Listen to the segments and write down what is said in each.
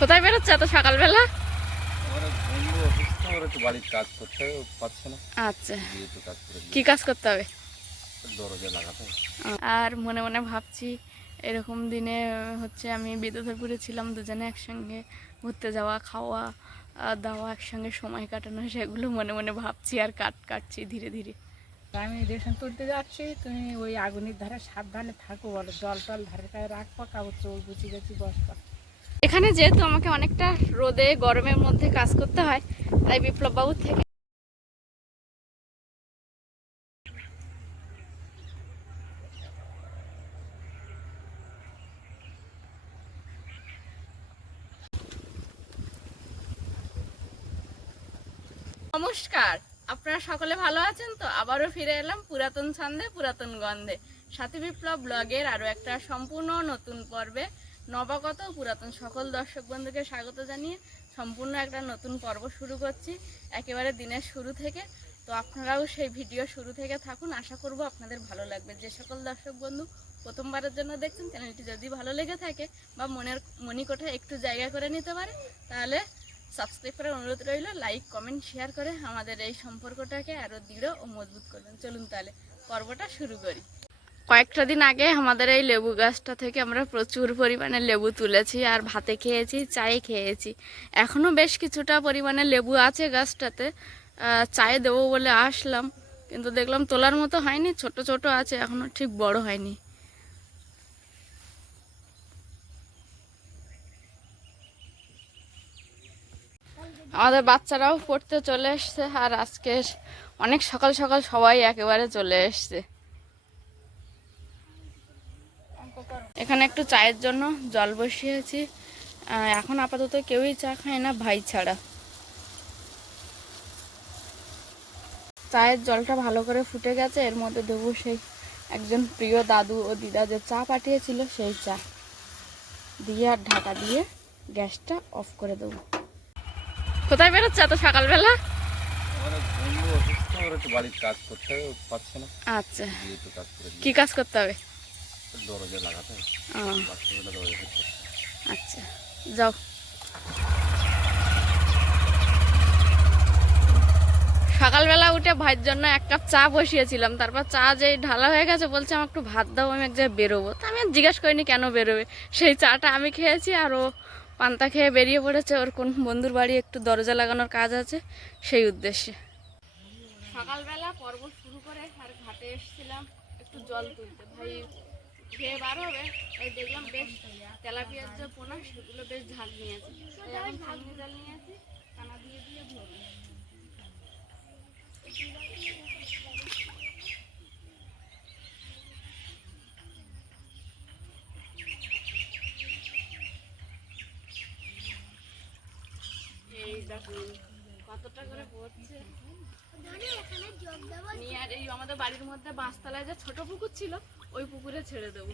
কোথায় বেরোচ্ছে এত সকালবেলা? আচ্ছা, কি কাজ করতে হবে? আর মনে মনে ভাবছি এরকম দিনে হচ্ছে আমি বিদ্যুৎপুরে ছিলাম, দুজনে একসঙ্গে ঘুরতে যাওয়া, খাওয়া দাওয়া, একসঙ্গে সময় কাটানো, সেগুলো মনে মনে ভাবছি আর কাটছি ধীরে ধীরে। আমি রেশন তুলতে যাচ্ছি, তুমি ওই আগুনের ধারে সাবধানে থাকো, বলো জল টল ধারে কাছে রাখবো, কাগজ চোখ গুছি গেছি বসবা। এখানে যেহেতু আমাকে অনেকটা রোদে গরমের মধ্যে কাজ করতে হয়, তাই বিপ্লববাবুর থেকে নমস্কার। আপনারা সকলে ভালো আছেন তো? আবারও ফিরে এলাম পুরাতন ছন্দে পুরাতন গন্ধে, সাথী বিপ্লব ব্লগের আরও একটা সম্পূর্ণ নতুন পর্বে। নবাগত পুরাতন সকল দর্শক বন্ধুকে স্বাগত জানিয়ে সম্পূর্ণ একটা নতুন পর্ব শুরু করছি, একেবারে দিনের শুরু থেকে। তো আপনারাও সেই ভিডিও শুরু থেকে থাকুন, আশা করব আপনাদের ভালো লাগবে। যে সকল দর্শক বন্ধু প্রথমবারের জন্য দেখছেন, চ্যানেলটি যদি ভালো লেগে থাকে বা মনের মণিকোঠায় একটু জায়গা করে নিতে পারে, তাহলে সাবস্ক্রাইব করার অনুরোধ রইল। লাইক কমেন্ট শেয়ার করে আমাদের এই সম্পর্কটাকে আরও দৃঢ় ও মজবুত করবেন। চলুন তাহলে পর্বটা শুরু করি। কয়েকটা দিন আগে আমাদের এই লেবু গাছটা থেকে আমরা প্রচুর পরিমাণে লেবু তুলেছি, আর ভাতে খেয়েছি, চায়ে খেয়েছি। এখনও বেশ কিছুটা পরিমাণে লেবু আছে গাছটাতে, চায়ে দেবো বলে আসলাম, কিন্তু দেখলাম তোলার মতো হয়নি, ছোট ছোট আছে, এখনও ঠিক বড় হয়নি। আমাদের বাচ্চারাও পড়তে চলে এসছে, আর আজকে অনেক সকাল সকাল সবাই একেবারে চলে এসছে। এখানে একটু চায়ের জন্য জল বসিয়েছি। এখন আপাতত কেউই চা খায় না, ভাই ছাড়া। চায়ের জলটা ভালো করে ফুটে গেছে, এর মধ্যে দেবো সেই একজন প্রিয় দাদু ও দিদা যে চা পাঠিয়েছিল সেই চা দিয়ে, আর ঢাকা দিয়ে গ্যাসটা অফ করে দেবো। কোথায় বেরোচ্ছে এত সকালবেলা? আচ্ছা, কি কাজ করতে হবে? আচ্ছা, যাও। সকালবেলা উঠে ভাইয়ের জন্য এক কাপ চা বসিয়েছিলাম, তারপর চা যেই ঢালা হয়ে গেছে বলছে আমার একটু ভাত দাও, আমি এক জায়গায় বেরোবো। তা আমি জিজ্ঞেস করিনি কেন বেরোবে, সেই চাটা আমি খেয়েছি, আর ও পান্তা খেয়ে বেরিয়ে পড়েছে, ওর কোন বন্ধুর বাড়ি একটু দরজা লাগানোর কাজ আছে, সেই উদ্দেশ্যে। সকালবেলা পর্ব শুরু করে আর ঘাটে এসেছিলাম একটু জল তুলতে, ভাই খেয়ে বার হবে, তাই দেখলাম বেশ তেলাপিয়ার যে পোনা সেগুলো বেশ ঝাল নিয়েছি, তাই এখন ছাঁকনি জাল নিয়েছি, কানা দিয়ে দিয়ে ধরবো। এই দেখুন কতটা করে পড়ছে। নিয়ে আর এই আমাদের বাড়ির মধ্যে বাঁশতলায় যে ছোট পুকুর ছিল, ওই পুকুরে ছেড়ে দেবো।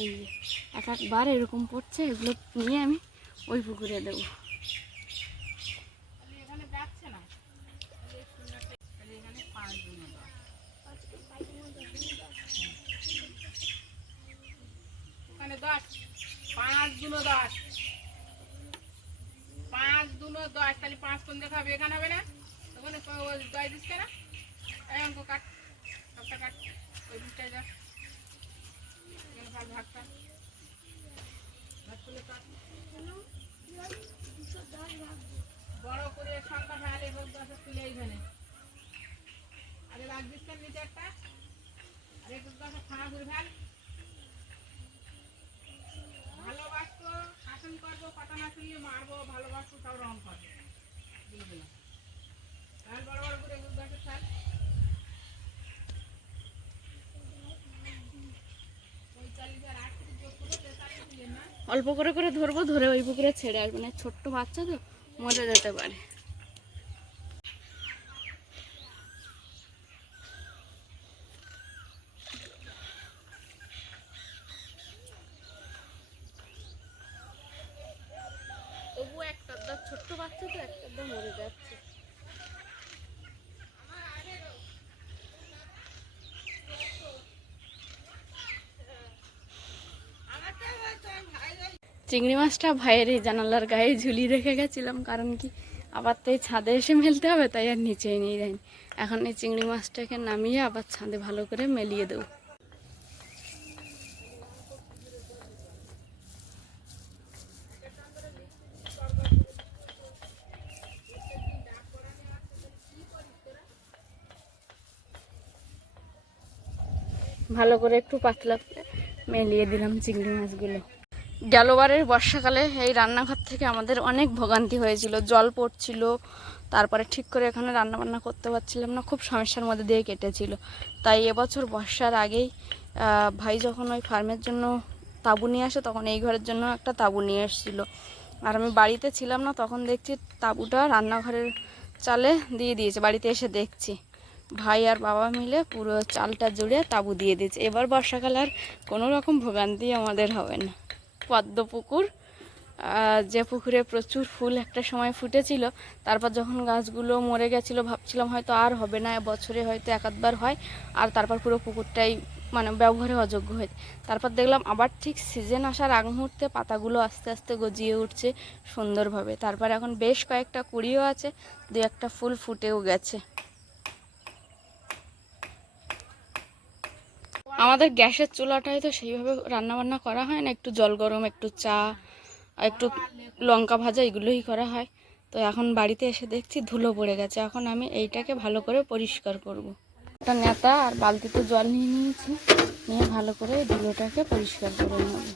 এই এক একবার এরকম পড়ছে, এগুলো নিয়ে আমি ওই পুকুরে দেবো। ওখানে 10 5 দুনো 10 5 দুনো 10, তাহলে 5 কোন দেখাবে, এখানে হবে না ওখানে 10 দিস কেন? এই অঙ্ক কাট, সবটা কাট, ওই দিকটায় যা, এখানে ভাগ ভাগটা ভাগ করলে কাট, বড় করে সংখ্যা ফেলে হোক 10 তুলে এইখানে, আরে রাখ দিস কেন নিচে একটা, আরে একটু 10 খানা ঘুরে ফেল। ভালোবাসতো, শাসন করবো, কথা না শুনিয়ে মারবো, ভালোবাসতো, তাও রং করবো, বলে দিলাম। তাহলে বড় বড় করে 10 ফেল। অল্প করে করে ধরবো, ধরে ওই পুকুরে ছেড়ে আসবো, না ছোট্ট বাচ্চা তো মরে যেতে পারে। তবু একটা ছোট্ট বাচ্চা তো একটা মরে যাচ্ছে। চিংড়ি মাছটা ভাইয়েরই জানালার গায়ে ঝুলিয়ে রেখে গেছিলাম, কারণ কি আবার তো এই ছাদে এসে মেলতে হবে, তাই আর নিচেই নিয়ে যাইনি। এখন এই চিংড়ি মাছটাকে নামিয়ে আবার ছাদে ভালো করে মেলিয়ে দেবো। ভালো করে একটু পাতলা মেলিয়ে দিলাম চিংড়ি মাছগুলো। গেলবারের বর্ষাকালে এই রান্নাঘর থেকে আমাদের অনেক ভোগান্তি হয়েছিল, জল পড়ছিল, তারপরে ঠিক করে এখানে রান্নাবান্না করতে পারছিলাম না, খুব সমস্যার মধ্যে দিয়ে কেটেছিল। তাই এবছর বর্ষার আগেই ভাই যখন ওই ফার্মের জন্য তাঁবু নিয়ে আসে, তখন এই ঘরের জন্য একটা তাঁবু নিয়ে এসেছিলো। আর আমি বাড়িতে ছিলাম না, তখন দেখছি তাঁবুটা রান্নাঘরের চালে দিয়ে দিয়েছে। বাড়িতে এসে দেখছি ভাই আর বাবা মিলে পুরো চালটা জুড়ে তাঁবু দিয়ে দিয়েছে। এবার বর্ষাকালে আর কোনো রকম ভোগান্তি আমাদের হবে না। পদ্ম পুকুর, যে পুকুরে প্রচুর ফুল একটা সময় ফুটেছিল, তারপর যখন গাছগুলো মরে গেছিলো ভাবছিলাম হয়তো আর হবে না, বছরে হয়তো এক আধবার হয়, আর তারপর পুরো পুকুরটাই মানে ব্যবহারে অযোগ্য হয়েছে। তারপর দেখলাম আবার ঠিক সিজন আসার আগ মুহূর্তে পাতাগুলো আস্তে আস্তে গজিয়ে উঠছে সুন্দরভাবে। তারপর এখন বেশ কয়েকটা কুড়িও আছে, দু একটা ফুল ফুটেও গেছে। আমাদের গ্যাসের চুলাটায় তো সেইভাবে রান্নাবান্না করা হয় না, একটু জল গরম, একটু চা, একটু লঙ্কা ভাজা, এগুলোই করা হয়। তো এখন বাড়িতে এসে দেখছি ধুলো পড়ে গেছে। এখন আমি এইটাকে ভালো করে পরিষ্কার করব। একটা নেতা আর বালতিতে জল নিয়ে নিয়েছি, নিয়ে ভালো করে এই ধুলোটাকে পরিষ্কার করে নেব।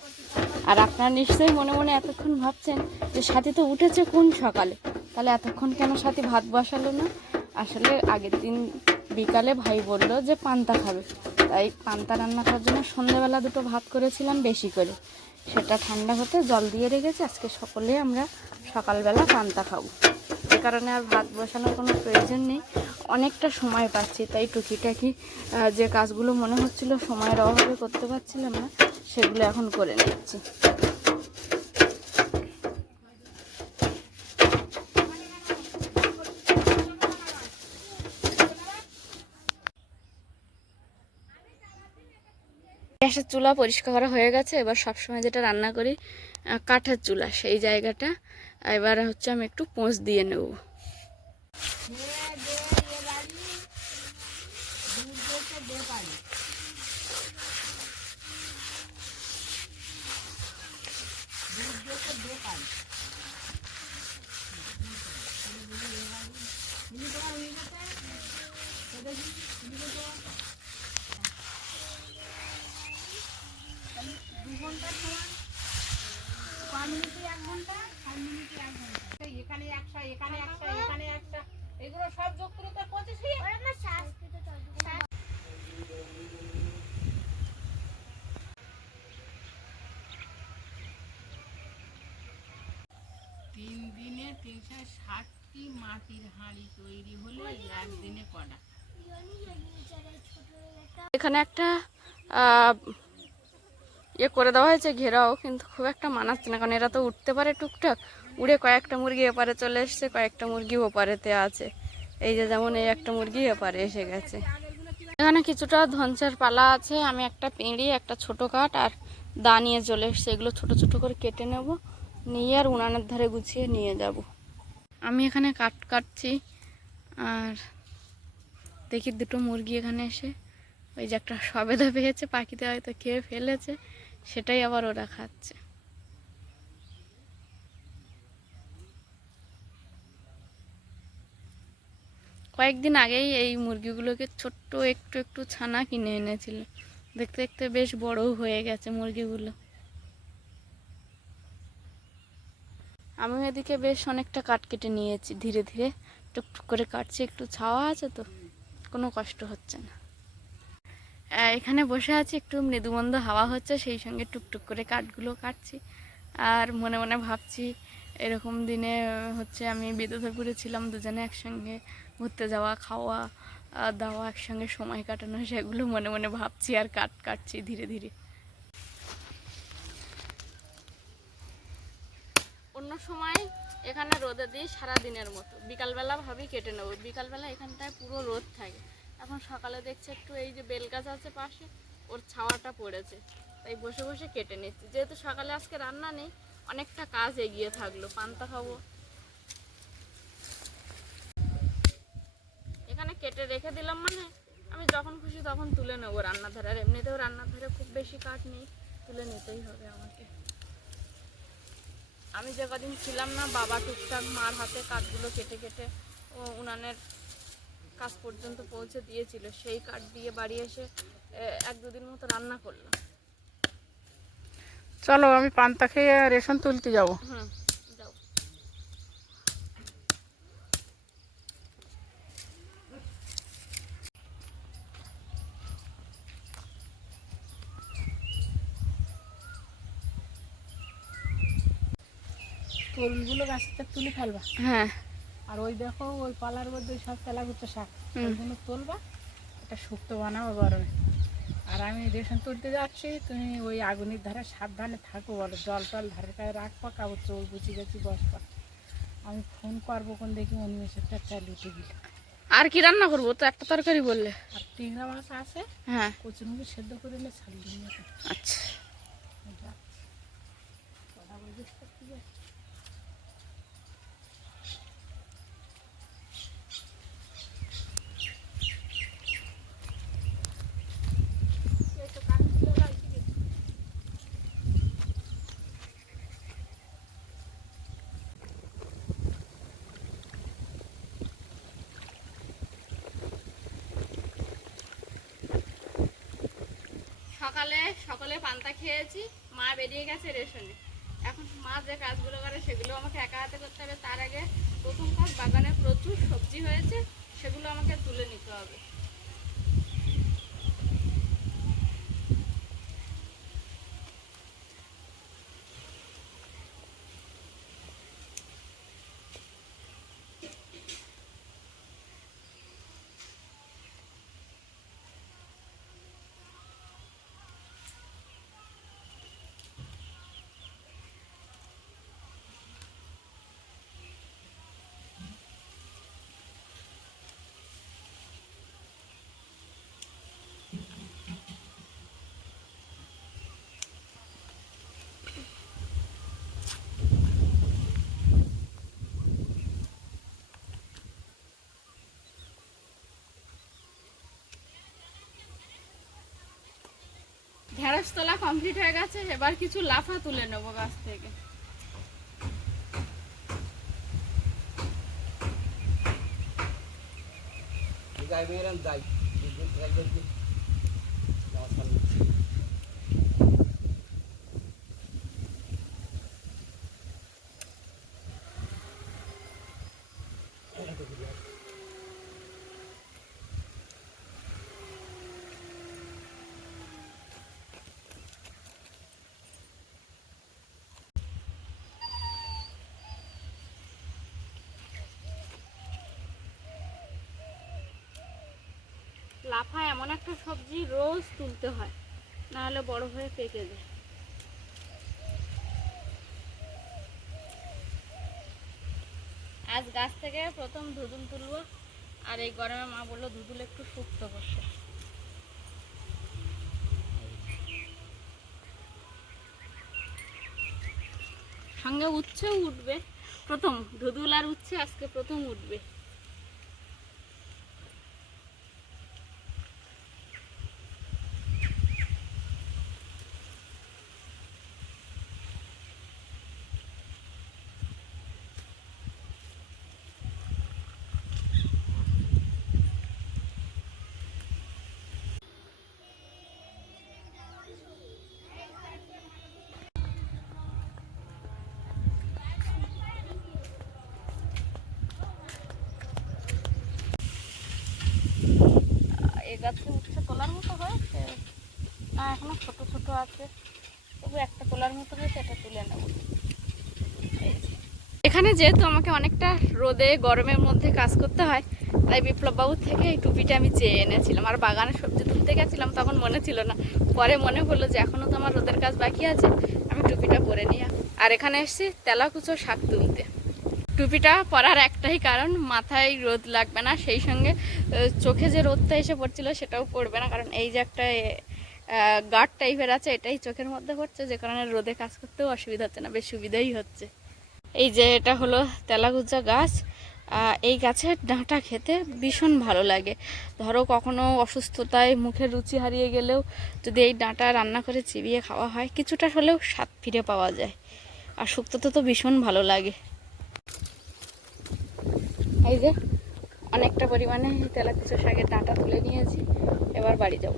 আর আপনারা নিশ্চয়ই মনে মনে এতক্ষণ ভাবছেন যে সাথী তো উঠেছে কোন সকালে, তাহলে এতক্ষণ কেন সাথী ভাত বসালো না? আসলে আগের দিন বিকালে ভাই বলল যে পান্তা খাবে, তাই পান্তা রান্না করার জন্য সন্ধ্যেবেলা দুটো ভাত করেছিলাম বেশি করে, সেটা ঠান্ডা হতে জল দিয়ে রেখেছি। আজকে সকলে আমরা সকালবেলা পান্তা খাবো, এ কারণে আর ভাত বসানোর কোনো প্রয়োজন নেই, অনেকটা সময় পাচ্ছি। তাই টুকিটাকি যে কাজগুলো মনে হচ্ছিল সময়ের অভাবে করতে পারছিলাম না, সেগুলো এখন করে নিচ্ছি। গ্যাসের চুলা পরিষ্কার করা হয়ে গেছে। এবার সবসময় যেটা রান্না করি কাঠের চুলা, সেই জায়গাটা এবার হচ্ছে আমি একটু পোঁছ দিয়ে নেব। এগুলো সব যোগ করে তো 25। তিন দিনে 360টি মাটির হাঁড়ি তৈরি হলে একদিনে কটা? এখানে একটা ইয়ে করে দেওয়া হয়েছে ঘেরাও, কিন্তু খুব একটা মানাচ্ছে না, কারণ এরা তো উঠতে পারে টুকটাক, উড়ে কয়েকটা মুরগি এপারে চলে এসছে, কয়েকটা মুরগি ওপারেতে আছে। এই যে যেমন এই একটা মুরগি এপারে এসে গেছে। এখানে কিছুটা ধনচার পালা আছে, আমি একটা পিঁড়ি, একটা ছোট কাঠ আর দা নিয়ে চলে এসছে। এগুলো ছোট ছোট করে কেটে নেব, নিয়ে আর উনানের ধারে গুছিয়ে নিয়ে যাব। আমি এখানে কাঠ কাটছি, আর দেখি দুটো মুরগি এখানে এসে ওই যে একটা সবেদা পেয়েছে, পাখিতে হয়তো খেয়ে ফেলেছে, সেটাই আবার ওরা খাচ্ছে। কয়েকদিন আগেই এই মুরগিগুলোকে ছোট্ট একটু একটু ছানা কিনে এনেছিল, দেখতে দেখতে বেশ বড়ও হয়ে গেছে মুরগিগুলো। আমি এদিকে বেশ অনেকটা কাঠ কেটে নিয়েছি, ধীরে ধীরে টুকটুক করে কাটছি, একটু ছাওয়া আছে তো কোনো কষ্ট হচ্ছে না। এখানে বসে আছি, একটু মৃদুমন্দ হাওয়া হচ্ছে, সেই সঙ্গে টুকটুক করে কাঠগুলো কাটছি। আর মনে মনে ভাবছি এরকম দিনে হচ্ছে আমি বিদ্যুৎপুরে ছিলাম, দুজনে একসঙ্গে ঘুরতে যাওয়া, খাওয়া দাওয়া, একসঙ্গে সময় কাটানো, সেগুলো মনে মনে ভাবছি আর কাটছি ধীরে ধীরে। অন্য সময় এখানে রোদে দিই সারাদিনের মতো, বিকালবেলা ভাবি কেটে নেবো, বিকালবেলা এখানটায় পুরো রোদ থাকে। এখন সকালে দেখছি একটু এই যে বেল গাছ আছে পাশে, ওর ছাওয়াটা পড়েছে, তাই বসে বসে কেটে নিচ্ছি। যেহেতু সকালে আজকে রান্না নেই, অনেকটা কাজ এগিয়ে থাকলো। পান্তা খাবো, এখানে কেটে রেখে দিলাম, মানে আমি যখন খুশি তখন তুলে নেবো রান্নার ধারে। আর এমনিতেও রান্নার ধারে খুব বেশি কাঠ নেই, তুলে নিতেই হবে আমাকে। আমি যে কদিন ছিলাম না, বাবা টুকটাক মার হাতে কাঠগুলো কেটে কেটে ও উনানের কাজ পর্যন্ত পৌঁছে দিয়েছিল। সেই কাঠ দিয়ে বাড়ি এসে 1-2 দিন মতো রান্না করলাম। চলো আমি পান্তা খেয়ে রেশন তুলতে যাবো। হুম, যাও। তরুলগুলো গাছটা তুলে ফেলবা। হ্যাঁ, আর ওই দেখো ওই পালার মধ্যে সব তেলাগুচ্ছ শাক, ওইগুলো তুলবা, এটা শুক্তো বানাবো গরমে। আর আমি রেশন তুলতে যাচ্ছি, তুমি ওই আগুনের ধারে সাবধানে থাকো, বলো জল টল ধারে গায়ে রাখবা, কাগজ চোর গুছি গেছি বসবা। আমি ফোন করবো কোন দেখি অন্বেষণটা চালিয়ে উঠে গেল। আর কি রান্না করবো? তো একটা তরকারি বললে। আর টিংরা মাছ আছে, হ্যাঁ, কচুরমুখি সেদ্ধ করে নিয়ে ছাড়িয়ে নিয়ে আচ্ছা। সকালে পান্তা খেয়েছি, মা বেরিয়ে গেছে রেশনে। এখন মা যে কাজগুলো করে সেগুলো আমাকে একা হাতে করতে হবে। তার আগে প্রথম কাজ, বাগানে প্রচুর সবজি হয়েছে, সেগুলো আমাকে তুলে নিতে হবে। ঢেঁড়স তোলা কমপ্লিট হয়ে গেছে, এবার কিছু লাফা তুলে নেবো গাছ থেকে। লাফা এমন একটা সবজি, রোজ তুলতে হয়, না হলে বড় হয়ে পেকে যায়। আজ গাছ থেকে প্রথম ধুদুল তুলবো, আর এই গরমে মা বললো ধুদুল একটু শুক্তো করতে। সঙ্গে উচ্ছেও উঠবে, প্রথম ধুদুল আর উচ্ছে আজকে প্রথম উঠবে। এই গাছে উচ্ছে তোলার মতো হয়েছে না, এখনো ছোট ছোট আছে, তবু একটা তোলার মতো হয়েছে, এটা তুলে নেব। এখানে যেহেতু আমাকে অনেকটা রোদে গরমের মধ্যে কাজ করতে হয়, তাই বিপ্লববাবুর থেকে এই টুপিটা আমি চেয়ে এনেছিলাম। আর বাগানে সবজি তুলতে গেছিলাম, তখন মনে ছিল না, পরে মনে হলো যে এখনও তো আমার রোদের কাজ বাকি আছে, আমি টুপিটা পরে নিই। আর এখানে এসেছি তেলাকুচো শাক তুলতে। টুপিটা পরার একটাই কারণ, মাথায় রোদ লাগবে না, সেই সঙ্গে চোখে যে রোদটা এসে পড়ছিল সেটাও পড়বে না, কারণ এই যে একটা গাঢ় টাইপের আছে, এটাই চোখের মধ্যে পড়ছে, যে কারণে রোদে কাজ করতেও অসুবিধা হচ্ছে না, বেশ সুবিধাই হচ্ছে। এই যে এটা হলো তেলাগুজা গাছ। এই গাছের ডাঁটা খেতে ভীষণ ভালো লাগে। ধরো কখনো অসুস্থতায় মুখের রুচি হারিয়ে গেলেও যদি এই ডাঁটা রান্না করে চিবিয়ে খাওয়া হয়, কিছুটা হলেও স্বাদ ফিরে পাওয়া যায়। আর শুক্তোতে তো ভীষণ ভালো লাগে। এই যে অনেকটা পরিমাণে তেলাকুচা শাকের ডাঁটা তুলে নিয়েছি, এবার বাড়ি যাব।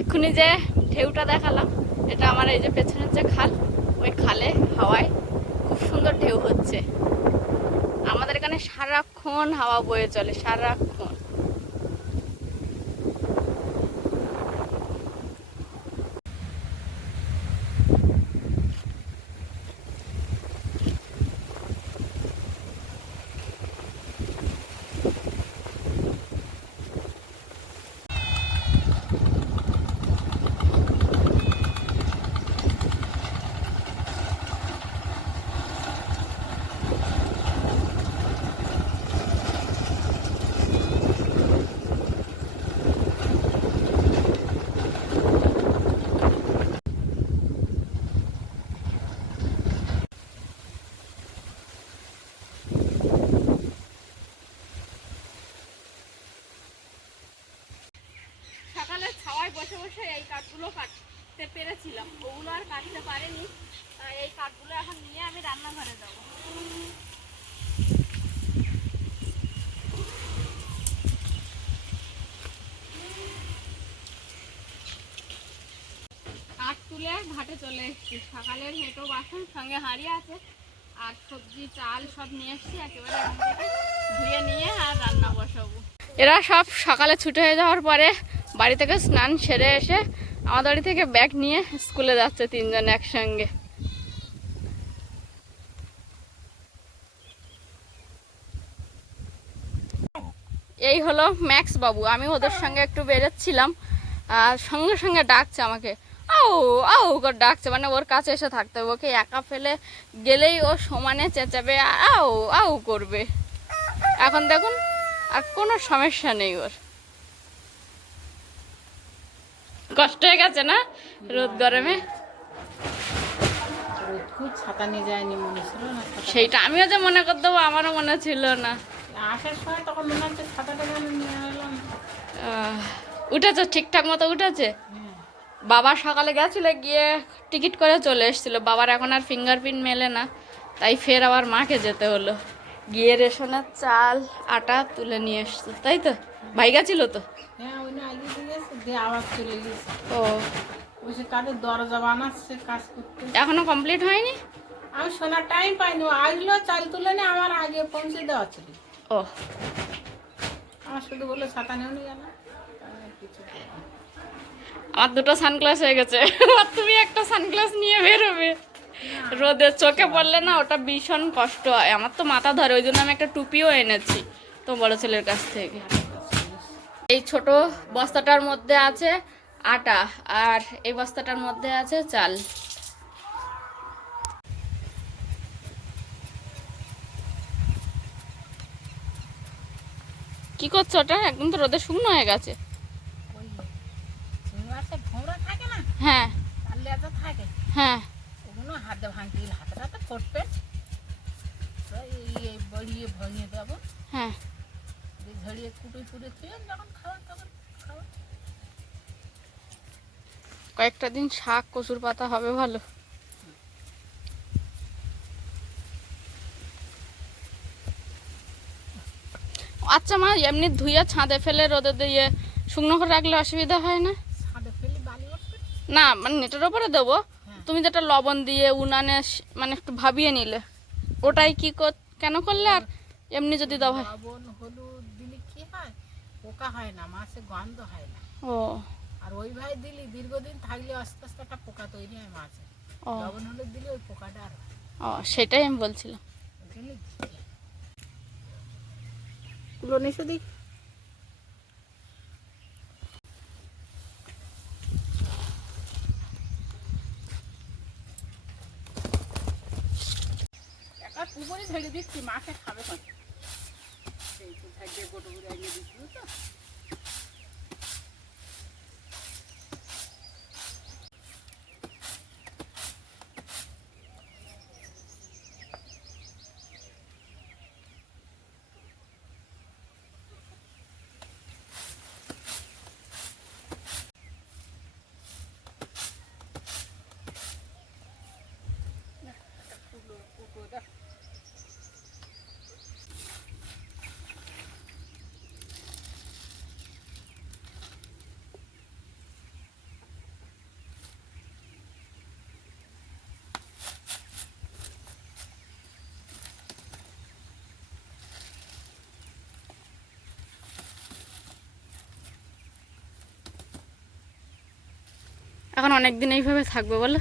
এক্ষুনি যে ঢেউটা দেখালাম, এটা আমার এই যে পেছনের যে খাল, ওই খালে হাওয়ায় খুব সুন্দর ঢেউ হচ্ছে। আমাদের এখানে সারাক্ষণ হাওয়া বয়ে চলে, সারাক্ষণ। সকালে ছাওয়ায় বসে বসে এই কাঠগুলো কাটতে পেরেছিলাম, ওগুলো আর কাটতে পারিনি। এই কাঠগুলো এখন নিয়ে আমি রান্নাঘরে যাবো। কাঠ তুলে ঘাটে চলে এসেছি। সকালের হেঁটো বাসন সঙ্গে হাঁড়ি আছে, আর সবজি চাল সব নিয়ে এসেছি, একেবারে এখান থেকে ধুয়ে নিয়ে আর রান্না বসাবো। এরা সব সকালে ছুটে হয়ে যাওয়ার পরে বাড়ি থেকে স্নান সেরে এসে আমাদের বাড়ি থেকে ব্যাগ নিয়ে স্কুলে যাচ্ছে তিনজন একসঙ্গে। এই হলো ম্যাক্স বাবু। আমি ওদের সঙ্গে একটু বেরোচ্ছিলাম, আর সঙ্গে সঙ্গে ডাকছে আমাকে, আও আও করে ডাকছে, মানে ওর কাছে এসে থাকতে হবে। ওকে একা ফেলে গেলেই ও সমানে চেঁচাবে, আও আও করবে। এখন দেখুন আর কোনো সমস্যা নেই ওর। কষ্ট হয়ে গেছে না রোদ গরমে? খুব ছাতা নিয়ে যায়নি মনে ছিল না, সেইটা আমিও যে মনে করে দেবো, আমারও মনে ছিল না। আসার সময় তখন মনে হচ্ছে ছাতাটা যেন নিয়ে এলাম। উঠেছে ঠিকঠাক মতো উঠেছে? বাবা সকালে গেছিল, গিয়ে টিকিট করে চলে এসেছিল। বাবার এখন আর ফিঙ্গারপ্রিন্ট মেলে না, তাই ফের আবার মাকে যেতে হলো। গিয়ে রেশনের চাল আটা তুলে নিয়ে এসছে, তাই তো? ভাই গেছিল তো? হ্যাঁ, ওই না আগে গেছে, দিয়ে আবার চলে গেছে। ও, ওই যে কাঠের দরজা বানাচ্ছে, কাজ করতে। এখনো কমপ্লিট হয়নি? আমি শোনার টাইম পাইনি, আসলো চাল তুলে নিয়ে আমার আগে পৌঁছে দেওয়া ছিল। ও, আমার শুধু বললো ছাতা নেও নি জানা কিছু। আমার দুটো সানগ্লাস হয়ে গেছে, আর তুমি একটা সানগ্লাস নিয়ে বেরোবে। রোদে চোখে পড়লে না ওটা ভীষণ কষ্ট হয়। আমার তো মাথা ধরে, ওই জন্য আমি একটা টুপিও এনেছি তো বড় ছেলের কাছ থেকে। এই ছোট বস্তাটার মধ্যে আছে আটা, আর এই বস্তাটার মধ্যে আছে চাল। কি করছো ওটা? একদম তো রোদে শুকনো হয়ে গেছে। ভোঁড়া থাকে না, হ্যাঁ তার লেজা থাকে, হ্যাঁ, ওগুলো ছড়িয়ে ভঙিয়ে দেবো, হ্যাঁ। দিয়ে ঝরিয়ে কুটে কুটে থুয়ে যখন খাওয়া তখন খাওয়া। কয়েকটা দিন শাক কচুর পাতা হবে ভালো। আচ্ছা মা, এমনি ধুয়ে ছাদে ফেলে রোদে দিয়ে শুকনো করে রাখলে অসুবিধা হয় না? ছাদে ফেলে বালি উঠবে। না মানে নেটের ওপরে দেবো। হ্যাঁ। তুমি যেটা লবণ দিয়ে উনানে মানে একটু ভাবিয়ে নিলে, ওটাই কি কেন করলে? আর এমনি যদি দাও হয়? লবণ হলুদ দিলে কি হয়, পোকা হয় না, মাছে গন্ধ হয় না। ও আর ওইভাবে দিলি দীর্ঘদিন থাকলে আস্তে আস্তে একটা পোকা তৈরি হয় মাছে। ও লবণ হলুদ দিলে ওই পোকাটা আর হয় না। ও, সেটাই আমি বলছিলাম। ওই জন্য দিতে হয়। তুলো নিচে দিই। একটা পুকুরে ছেড়ে দিচ্ছি, মাছে খাবে কত। সেই তো থাকবে গোটো করে এগিয়ে দিচ্ছিল তো। এখন অনেক দিন এইভাবে থাকবে বলো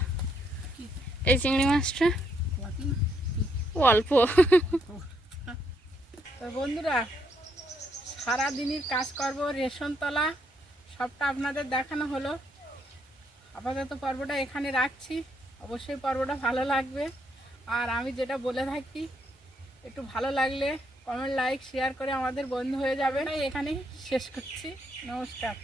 এই চিংড়ি মাছটা? অল্প। তো বন্ধুরা, সারাদিনের কাজ করব, রেশন তোলা, সবটা আপনাদের দেখানো হলো। আপাতত পর্বটা এখানে রাখছি। অবশ্যই পর্বটা ভালো লাগবে। আর আমি যেটা বলে থাকি, একটু ভালো লাগলে কমেন্ট লাইক শেয়ার করে আমাদের বন্ধু হয়ে যাবে। এখানেই শেষ করছি। নমস্কার।